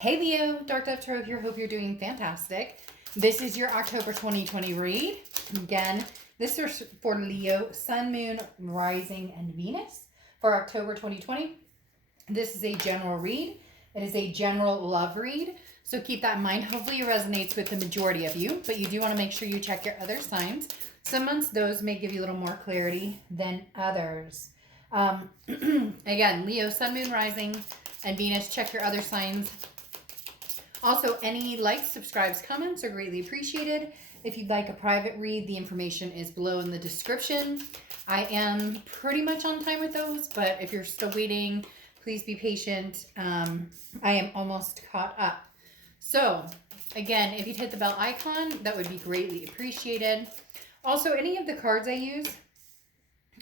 Hey Leo, Dark Dove Tarot here. Hope you're doing fantastic. This is your October 2020 read. Again, this is for Leo, Sun, Moon, Rising, and Venus for October 2020. This is a general read. It is a general love read. So keep that in mind. Hopefully it resonates with the majority of you, but you do want to make sure you check your other signs. Some months, those may give you a little more clarity than others. Again, Leo, Sun, Moon, Rising, and Venus. Check your other signs. Also, any likes, subscribes, comments are greatly appreciated. If you'd like a private read, the information is below in the description. I am pretty much on time with those, but if you're still waiting, please be patient. I am almost caught up. So, again, if you'd hit the bell icon, that would be greatly appreciated. Also, any of the cards I use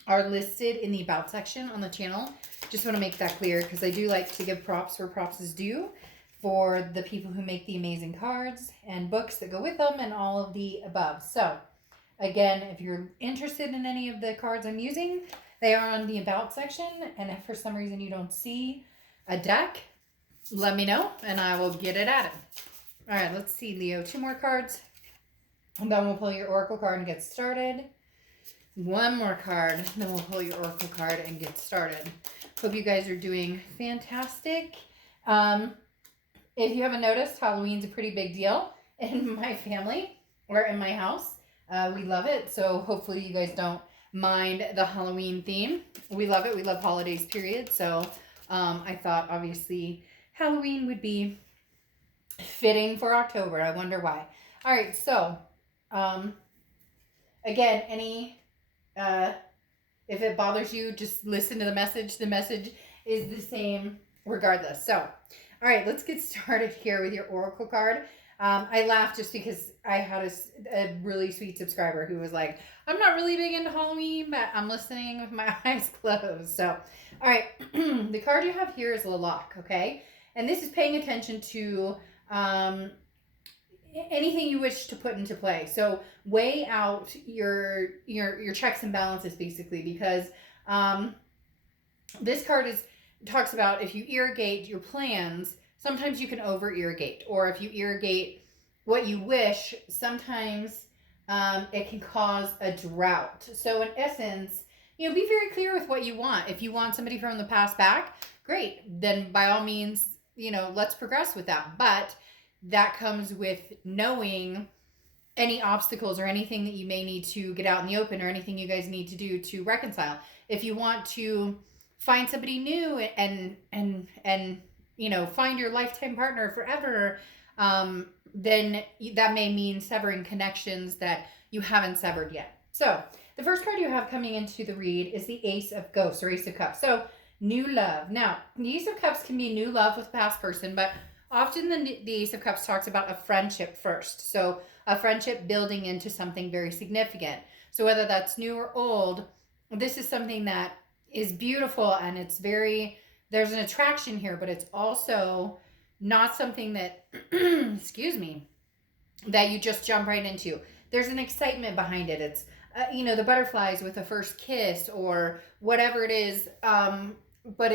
are listed in the About section on the channel. Just want to make that clear because I do like to give props where props is due, for the people who make the amazing cards and books that go with them and all of the above. So, again, if you're interested in any of the cards I'm using, they are on the About section. And if for some reason you don't see a deck, let me know and I will get it added. All right, let's see, Leo. 2 more cards. And then we'll pull your Oracle card and get started. 1 more card. Then we'll pull your Oracle card and get started. Hope you guys are doing fantastic. If you haven't noticed, Halloween's a pretty big deal in my family or in my house. We love it. So hopefully you guys don't mind the Halloween theme. We love it. We love holidays, period. So I thought obviously Halloween would be fitting for October. I wonder why. All right. So again, if it bothers you, just listen to the message. The message is the same regardless. So, all right, let's get started here with your Oracle card. I laughed just because I had a really sweet subscriber who was like, I'm not really big into Halloween, but I'm listening with my eyes closed. So, all right, the card you have here is Lalak, okay? And this is paying attention to anything you wish to put into play. So weigh out your checks and balances, basically, because this card talks about if you irrigate your plans, sometimes you can over irrigate, or if you irrigate what you wish, sometimes it can cause a drought. So in essence, be very clear with what you want. If you want somebody from the past back, great, then by all means, let's progress with that. But that comes with knowing any obstacles or anything that you may need to get out in the open, or anything you guys need to do to reconcile. If you want to find somebody new and find your lifetime partner forever, then that may mean severing connections that you haven't severed yet. So the first card you have coming into the read is the Ace of Ghosts, or Ace of Cups. So new love. Now, the Ace of Cups can be new love with a past person, but often the Ace of Cups talks about a friendship first. So a friendship building into something very significant. So whether that's new or old, this is something that is beautiful, and there's an attraction here, but it's also not something that, excuse me, that you just jump right into. There's an excitement behind it. It's, the butterflies with a first kiss or whatever it is. But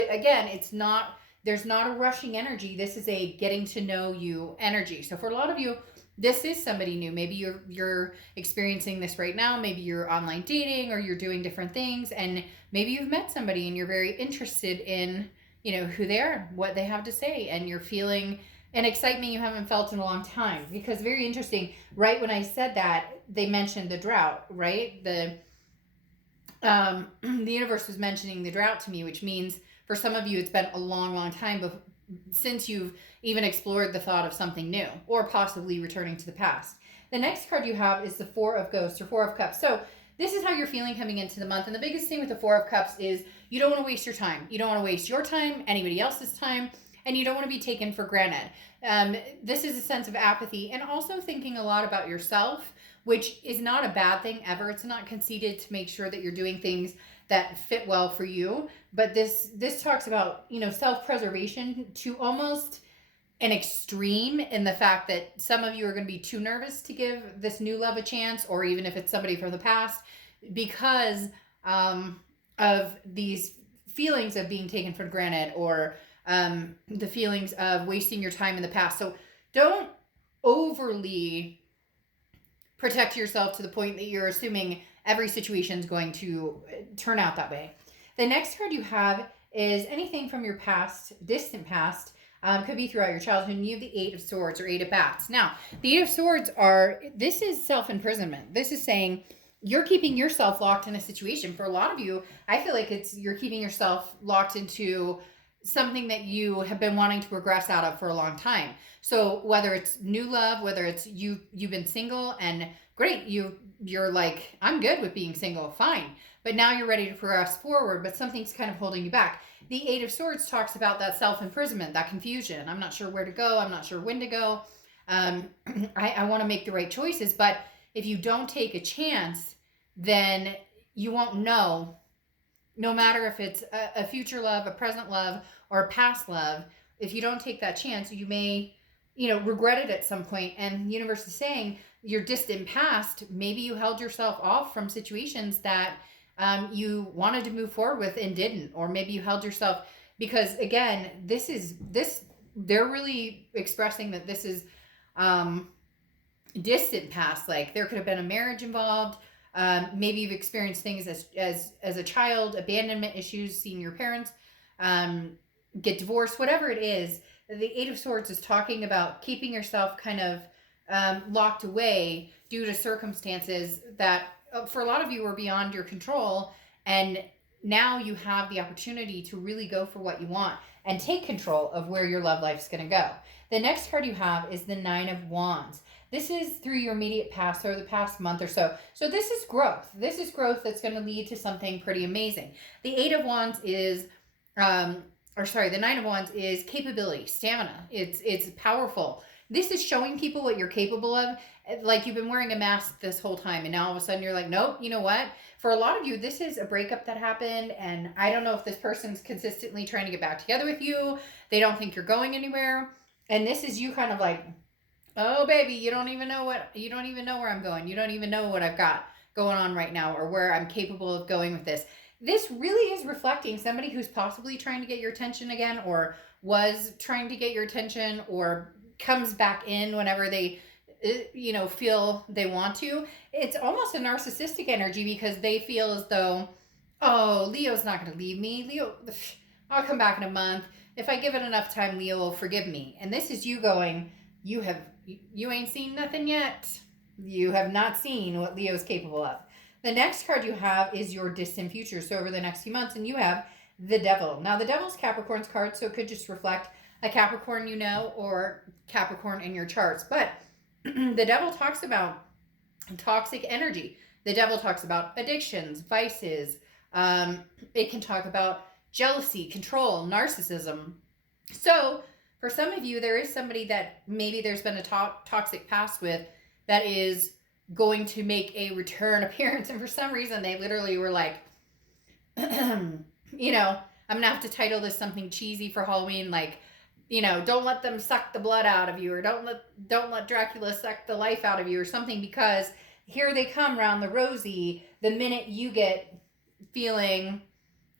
there's not a rushing energy. This is a getting to know you energy. So for a lot of you, this is somebody new. Maybe you're experiencing this right now. Maybe you're online dating, or you're doing different things, and maybe you've met somebody and you're very interested in, who they are, what they have to say, and you're feeling an excitement you haven't felt in a long time. Because very interesting, right when I said that, they mentioned the drought, right? The universe was mentioning the drought to me, which means for some of you, it's been a long, long time since you've even explored the thought of something new, or possibly returning to the past. The next card you have is the Four of Ghosts, or Four of Cups. So this is how you're feeling coming into the month. And the biggest thing with the Four of Cups is you don't want to waste your time. You don't want to waste your time, anybody else's time, and you don't want to be taken for granted. This is a sense of apathy, and also thinking a lot about yourself, which is not a bad thing ever. It's not conceited to make sure that you're doing things that fit well for you. But this talks about, self-preservation to almost an extreme, in the fact that some of you are going to be too nervous to give this new love a chance, or even if it's somebody from the past, because of these feelings of being taken for granted, or the feelings of wasting your time in the past. So don't overly protect yourself to the point that you're assuming every situation is going to turn out that way. The next card you have is anything from your past, distant past. Could be throughout your childhood. And you have the Eight of Swords or Eight of Bats. Now, the Eight of Swords this is self-imprisonment. This is saying you're keeping yourself locked in a situation. For a lot of you, I feel like you're keeping yourself locked into something that you have been wanting to progress out of for a long time. So whether it's new love, whether it's you've been single and great, you're like, I'm good with being single, fine. But now you're ready to progress forward, but something's kind of holding you back. The Eight of Swords talks about that self-imprisonment, that confusion. I'm not sure where to go. I'm not sure when to go. I want to make the right choices, but if you don't take a chance, then you won't know, no matter if it's a future love, a present love, or a past love. If you don't take that chance, you may, regret it at some point. And the universe is saying your distant past, maybe you held yourself off from situations that you wanted to move forward with and didn't, or maybe you held yourself because, again, they're really expressing that this is distant past. Like there could have been a marriage involved. Maybe you've experienced things as a child, abandonment issues, seeing your parents get divorced, whatever it is. The Eight of Swords is talking about keeping yourself kind of locked away due to circumstances that for a lot of you were beyond your control, and now you have the opportunity to really go for what you want and take control of where your love life is going to go. The next card you have is the Nine of Wands. This is through your immediate past or the past month or so. So this is growth. This is growth that's going to lead to something pretty amazing. The Eight of Wands is, the Nine of Wands is capability, stamina. It's powerful. This is showing people what you're capable of. Like you've been wearing a mask this whole time and now all of a sudden you're like, nope, you know what? For a lot of you, this is a breakup that happened and I don't know if this person's consistently trying to get back together with you. They don't think you're going anywhere. And this is you kind of like, oh baby, you don't even know where I'm going. You don't even know what I've got going on right now or where I'm capable of going with this. This really is reflecting somebody who's possibly trying to get your attention again or was trying to get your attention or comes back in whenever they feel they want to. It's almost a narcissistic energy because they feel as though, oh, Leo's not going to leave me. Leo, I'll come back in a month. If I give it enough time, Leo will forgive me. And this is you going, you ain't seen nothing yet. You have not seen what Leo's capable of. The next card you have is your distant future. So over the next few months, and you have the Devil. Now the Devil's Capricorn's card, so it could just reflect a Capricorn or Capricorn in your charts. But the Devil talks about toxic energy. The Devil talks about addictions, vices. It can talk about jealousy, control, narcissism. So for some of you, there is somebody that maybe there's been a toxic past with that is going to make a return appearance. And for some reason, they literally were like, I'm going to have to title this something cheesy for Halloween, like, don't let them suck the blood out of you, or don't let Dracula suck the life out of you or something, because here they come round the rosy the minute you get feeling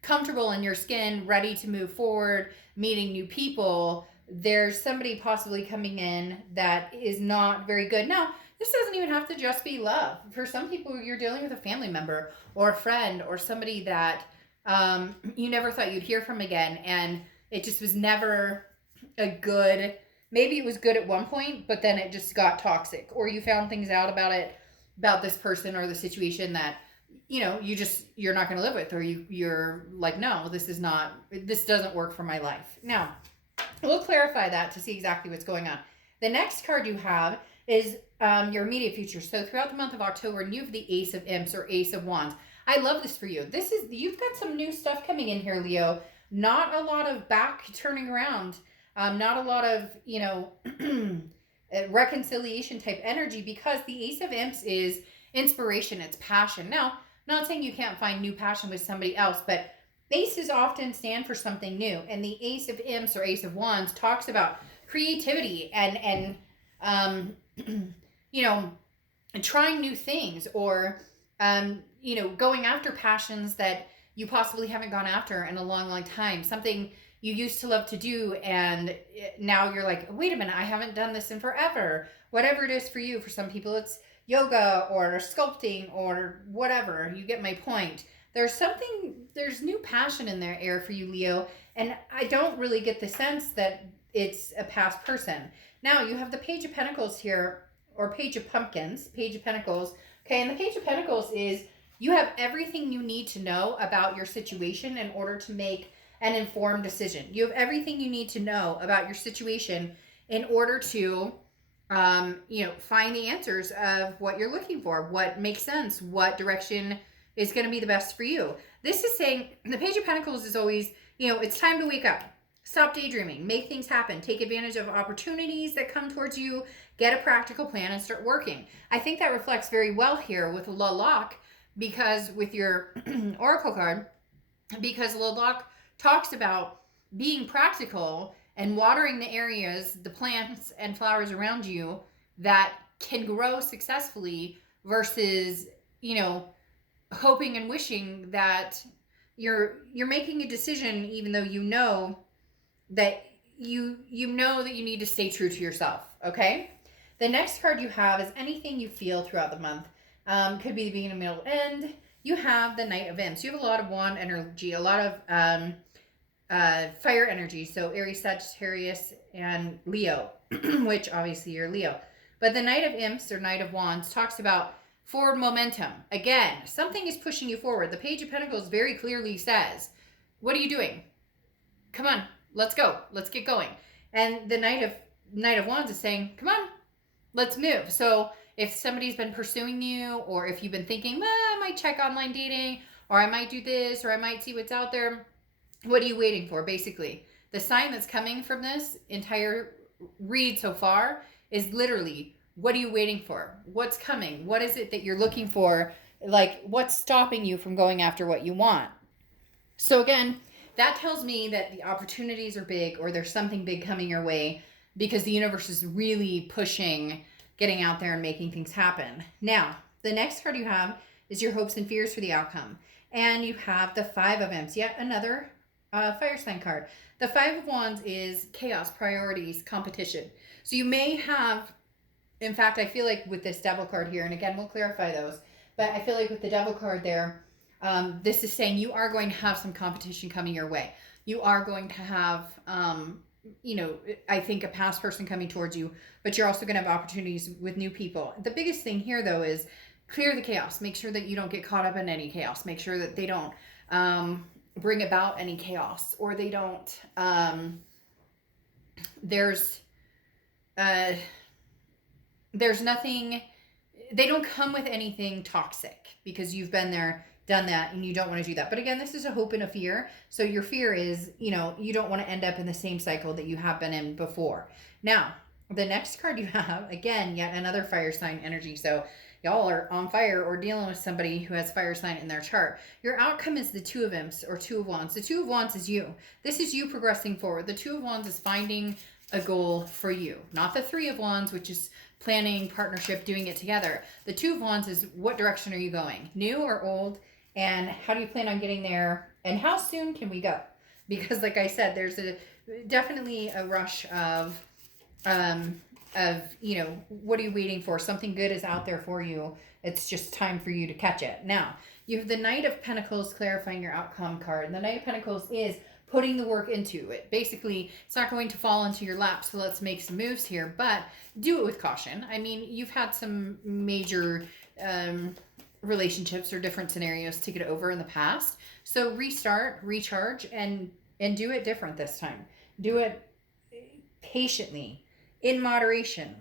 comfortable in your skin, ready to move forward, meeting new people. There's somebody possibly coming in that is not very good. Now, this doesn't even have to just be love. For some people, you're dealing with a family member or a friend or somebody that you never thought you'd hear from again, and it just was never a good, maybe it was good at one point, but then it just got toxic, or you found things out about this person or the situation that you're not going to live with, or you're like, no, this doesn't work for my life. Now we'll clarify that to see exactly what's going on. The next card you have is your immediate future. So throughout the month of October, you have the Ace of Imps or Ace of Wands. I love this for you. You've got some new stuff coming in here, Leo. Not a lot of back turning around. Not a lot of, reconciliation type energy, because the Ace of Imps is inspiration. It's passion. Now, I'm not saying you can't find new passion with somebody else, but aces often stand for something new. And the Ace of Imps or Ace of Wands talks about creativity and trying new things, or, going after passions that you possibly haven't gone after in a long, long time. Something you used to love to do, and now you're like, wait a minute, I haven't done this in forever. Whatever it is for you. For some people it's yoga or sculpting or whatever. You get my point. There's new passion in their air for you, Leo, and I don't really get the sense that it's a past person. Now you have the Page of Pentacles here, or Page of Pumpkins, Page of Pentacles. Okay, and the Page of Pentacles is you have everything you need to know about your situation in order to make an informed decision. You have everything you need to know about your situation in order to, find the answers of what you're looking for, what makes sense, what direction is going to be the best for you. This is saying the Page of Pentacles is always, it's time to wake up. Stop daydreaming. Make things happen. Take advantage of opportunities that come towards you. Get a practical plan and start working. I think that reflects very well here with Lalak, because with your Oracle card, because Lalak talks about being practical and watering the areas, the plants and flowers around you that can grow successfully versus, hoping and wishing that you're making a decision even though you know that you know that you need to stay true to yourself, okay? The next card you have is anything you feel throughout the month. Could be the beginning, middle, end. You have the Knight of Imps. You have a lot of wand energy, a lot of fire energy. So Aries, Sagittarius, and Leo, which obviously you're Leo. But the Knight of Imps or Knight of Wands talks about forward momentum. Again, something is pushing you forward. The Page of Pentacles very clearly says, what are you doing? Come on, let's go. Let's get going. And the Knight of Wands is saying, come on, let's move. So if somebody's been pursuing you, or if you've been thinking, I might check online dating, or I might do this, or I might see what's out there, what are you waiting for? Basically, the sign that's coming from this entire read so far is literally, what are you waiting for? What's coming? What is it that you're looking for? Like, what's stopping you from going after what you want? So again, that tells me that the opportunities are big, or there's something big coming your way, because the universe is really pushing getting out there and making things happen. Now, the next card you have is your hopes and fears for the outcome. And you have the Five of Imps, yet another fire sign card. The Five of Wands is chaos, priorities, competition. So you may have, in fact, I feel like with this Devil card here, and again, we'll clarify those, but I feel like with the Devil card there, this is saying you are going to have some competition coming your way. You are going to have, I think a past person coming towards you, but you're also going to have opportunities with new people. The biggest thing here, though, is clear the chaos. Make sure that you don't get caught up in any chaos. Make sure that they don't bring about any chaos, or they don't, there's nothing, they don't come with anything toxic, because you've been there, done that, and you don't want to do that. But again, this is a hope and a fear. So your fear is, you don't want to end up in the same cycle that you have been in before. Now, the next card you have, again, yet another fire sign energy. So y'all are on fire or dealing with somebody who has fire sign in their chart. Your outcome is the Two of Imps or Two of Wands. The Two of Wands is you. This is you progressing forward. The Two of Wands is finding a goal for you, not the Three of Wands, which is planning, partnership, doing it together. The Two of Wands is, what direction are you going? New or old? And how do you plan on getting there? And how soon can we go? Because like I said, there's definitely a rush of, what are you waiting for? Something good is out there for you. It's just time for you to catch it. Now, you have the Knight of Pentacles clarifying your outcome card. And the Knight of Pentacles is putting the work into it. Basically, it's not going to fall into your lap, so let's make some moves here, but do it with caution. I mean, you've had some major relationships or different scenarios to get over in the past. So restart, recharge, and do it different this time. Do it patiently, in moderation,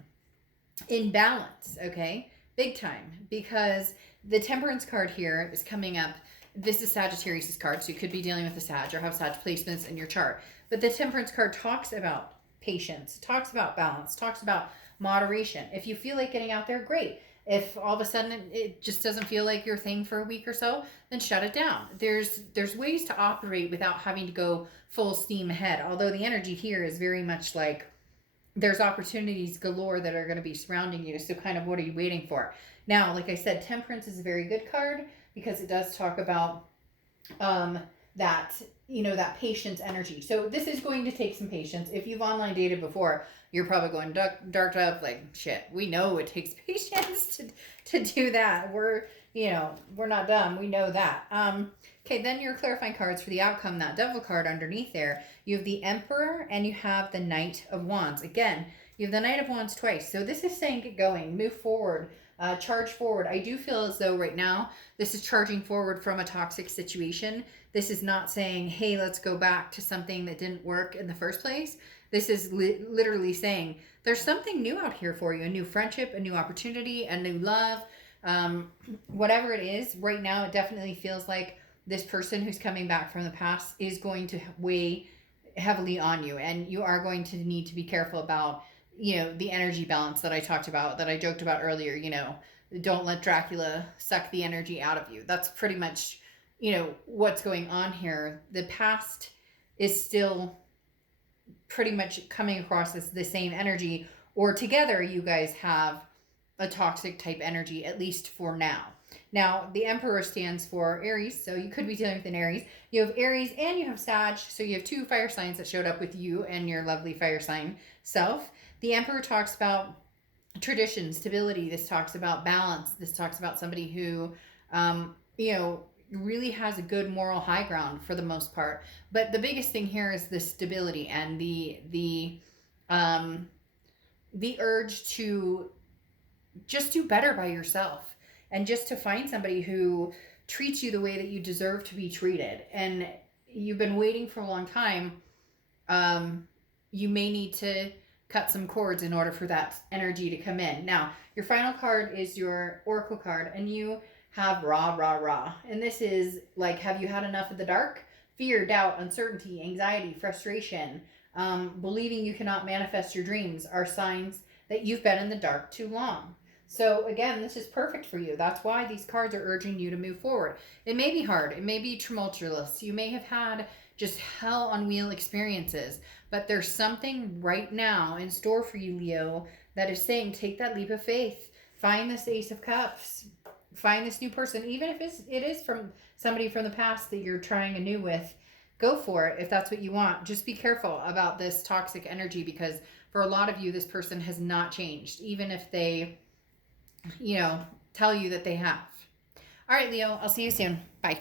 in balance, okay? Big time, because the Temperance card here is coming up. This is Sagittarius' card, so you could be dealing with the Sag or have Sag placements in your chart. But the Temperance card talks about patience, talks about balance, talks about moderation. If you feel like getting out there, great. If all of a sudden it just doesn't feel like your thing for a week or so, then shut it down. There's ways to operate without having to go full steam ahead. Although the energy here is very much like there's opportunities galore that are going to be surrounding you. So kind of, what are you waiting for? Now, like I said, Temperance is a very good card because it does talk about that, you know, that patience energy. So this is going to take some patience. If you've online dated before, you're probably going, dark up, like, shit, we know it takes patience to do that. We're, you know, we're not dumb. We know that. Okay, then your clarifying cards for the outcome, that devil card underneath there, you have the Emperor and you have the Knight of Wands. Again, you have the Knight of Wands twice. So this is saying get going, move forward, charge forward. I do feel as though right now this is charging forward from a toxic situation. This is not saying, hey, let's go back to something that didn't work in the first place. This is literally saying there's something new out here for you, a new friendship, a new opportunity, a new love, whatever it is. Right now, it definitely feels like this person who's coming back from the past is going to weigh heavily on you, and you are going to need to be careful about, you know, the energy balance that I talked about, that I joked about earlier. You know, don't let Dracula suck the energy out of you. That's pretty much, you know, what's going on here. The past is still pretty much coming across as the same energy, or together you guys have a toxic type energy, at least for now. Now, the Emperor stands for Aries, so you could be dealing with an Aries. You have Aries and you have Sag, so you have two fire signs that showed up with you and your lovely fire sign self. The Emperor talks about tradition, stability. This talks about balance. This talks about somebody who, you know, really has a good moral high ground for the most part. But the biggest thing here is the stability and the urge to just do better by yourself, and just to find somebody who treats you the way that you deserve to be treated. And you've been waiting for a long time. You may need to cut some cords in order for that energy to come in. Now, your final card is your Oracle card, and you have rah, rah, rah. And this is like, have you had enough of the dark? Fear, doubt, uncertainty, anxiety, frustration, believing you cannot manifest your dreams are signs that you've been in the dark too long. So again, this is perfect for you. That's why these cards are urging you to move forward. It may be hard. It may be tumultuous. You may have had just hell on wheel experiences, but there's something right now in store for you, Leo, that is saying, take that leap of faith. Find this Ace of Cups. Find this new person, even if it is from somebody from the past that you're trying anew with. Go for it if that's what you want. Just be careful about this toxic energy, because for a lot of you, this person has not changed, even if they, you know, tell you that they have. All right, Leo, I'll see you soon. Bye.